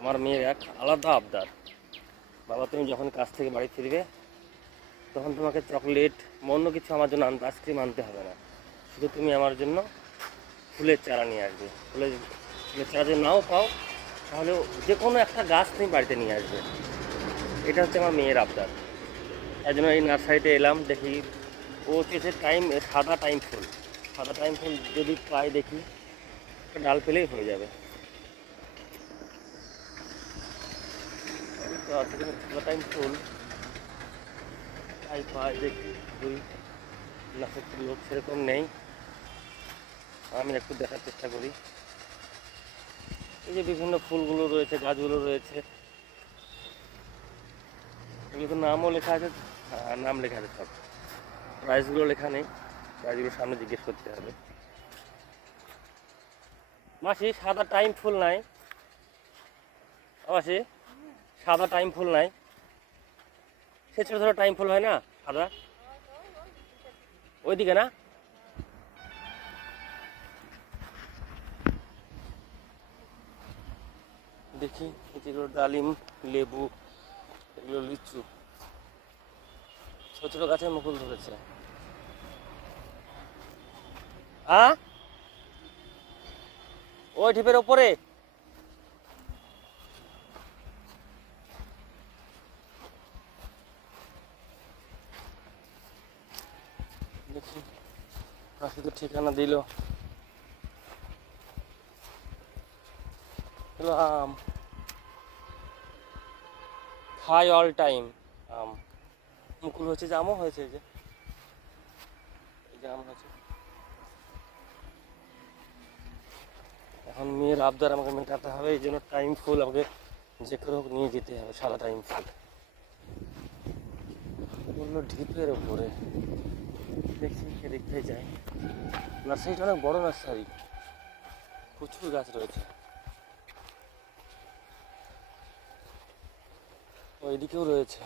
আমার মেয়ের এক আলাদা আবদার, বাবা তুমি যখন কাজ থেকে বাড়ি ফিরবে তখন তোমাকে চকলেট অন্য কিছু আমার জন্য আনতে, আইসক্রিম আনতে হবে না, শুধু তুমি আমার জন্য ফুলের চারা নিয়ে আসবে। ফুলের চারা যদি নাও পাও তাহলে যে কোনো একটা গাছ তুমি বাড়িতে নিয়ে আসবে। এটা হচ্ছে আমার মেয়ের আবদার। তাই জন্য এই নার্সারিতে এলাম, দেখি ও হচ্ছে সাদা টাইম ফুল যদি পাই দেখি একটা ডাল পেলেই হয়ে যাবে। তো সেখানে সাদা টাইম ফুল পাই দেখি দুই নার্সারির লোক সেরকম নেই, আমি একটু দেখার চেষ্টা করি। এই যে বিভিন্ন ফুলগুলো রয়েছে, গাছগুলো রয়েছে, এগুলো তো নামও লেখা আছে, নাম লেখা আছে সব, প্রাইসগুলো লেখা নেই, প্রাইসগুলো সামনে জিজ্ঞেস করতে হবে। মাসি সাদা টাইম ফুল নাই? মাসি সাদা টাইম ফুল নাই? সে ছোটো ছোটো টাইম ফুল হয় না সাদা, ওইদিকে না? দেখি যেগুলো ডালিম, লেবু, এগুলো লিচু, ছোটো ছোটো গাছে মুকুল ধরেছে। ওই ঢিপের ওপরে দেখি, পাশে তো ঠিকানা দিল। হলো আম, খাই অল টাইম আম, মুকুল হয়েছে, জামও হয়েছে, এই যে আম হয়েছে। এখন মেয়ের আবদার আমাকে মেটাতে হবে, এই জন্য টাইম ফুল আমাকে যে করে হোক নিয়ে যেতে হবে, সাদা টাইম ফুল। বললো ঢিপের ওপরে, দেখি দেখতে যাই। নার্সারিটা অনেক বড় নার্সারি, প্রচুর গাছ রয়েছে। ওইদিকেও রয়েছে,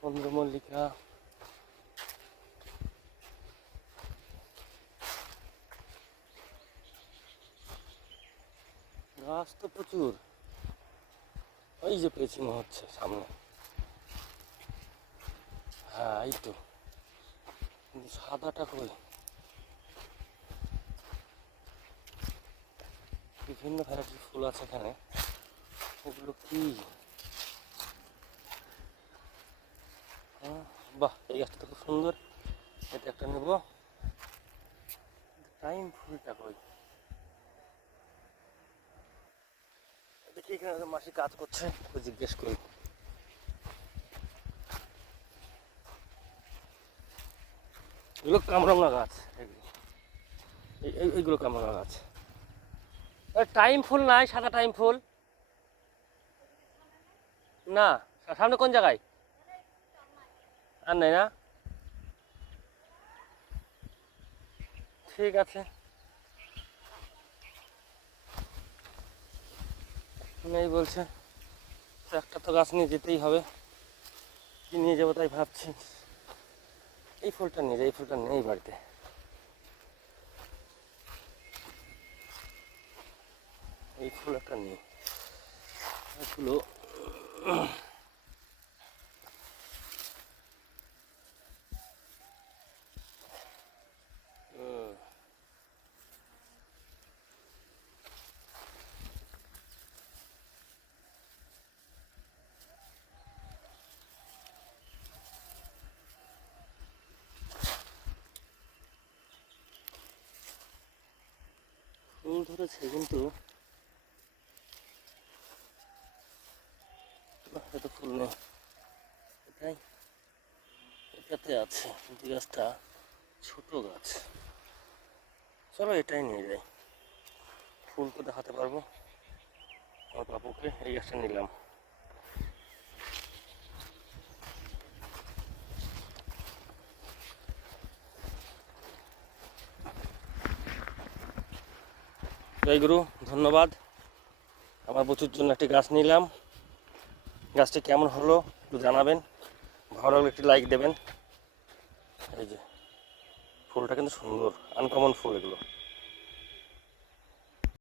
চন্দ্রমল্লিকা, গাছ তো প্রচুর। ওই যে পেয়েছি মনে হচ্ছে সামনে, হ্যাঁ এই তো, কিন্তু সাদাটা কই? বিভিন্ন ভ্যারাইটির ফুল আছে এখানে, এগুলো কি? হ্যাঁ, বাহ, এই গাছটা তো খুব সুন্দর, এটা একটা নেব। টাইম ফুলটা কই? দেখি এখানে মাসি কাজ করছে, জিজ্ঞেস করি। এগুলো কামরাঙা গাছ, এইগুলো কামরাঙা গাছ। টাইম ফুল নাই, সাদা টাইম ফুল না? সামনে কোন জায়গায়? আর নাই না? ঠিক আছে, নেই বলছে, একটা তো গাছ নিয়ে যেতেই হবে, কি নিয়ে যাবো তাই ভাবছি। এই ফুলটা নিয়ে যাই, এই ফুলটা নেই বাড়িতে, এই ফুল একটা নেই, এগুলো ফুল ধরেছে কিন্তু এত ফুল নেই। এটাই, এটাতে আছে কিন্তু গাছটা ছোট গাছ, চলো এটাই নিয়ে যাই, ফুল তো দেখাতে পারবো আমার বাবুকে। এই গাছটা নিলাম। জয় গুরু, ধন্যবাদ। আমার প্রচুর জন্য একটি গাছ নিলাম, গাছটি কেমন হলো একটু জানাবেন, ভালো লাগলে একটি লাইক দেবেন। এই যে ফুলটা কিন্তু সুন্দর, আনকমন ফুল এগুলো।